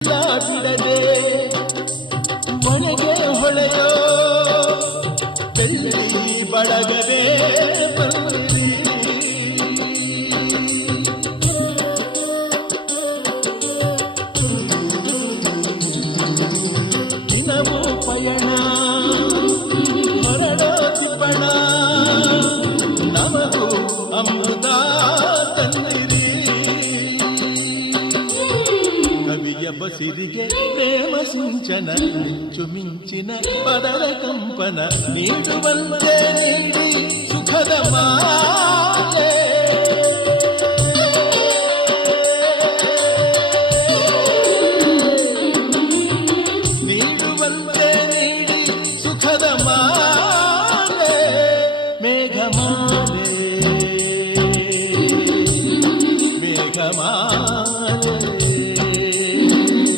ಬಿಡದೆ ಒಣಗೆ ಹೊಳೆಯೋ ಬೆಳ್ಳಿ ಬಳಗವೇ ಬಂದಿರಿ ದಿನವೂ ಪಯಣ ಹೊರಡೋ ತಿಪ್ಪಣ ನಮಗೂ ಅಮೃತ ತಂದಿರಿ ಕವಿಯ ಬಸಿರಿಗೆ ಪ್ರೇಮ ಸಿಂಚನ ಮಿಂಚು ಮಿಂಚಿನ ಪದರ ಕಂಪನ ನೀಡುವಂತೆ ನೀಡಿ ಸುಖದ ಮಾಲೆ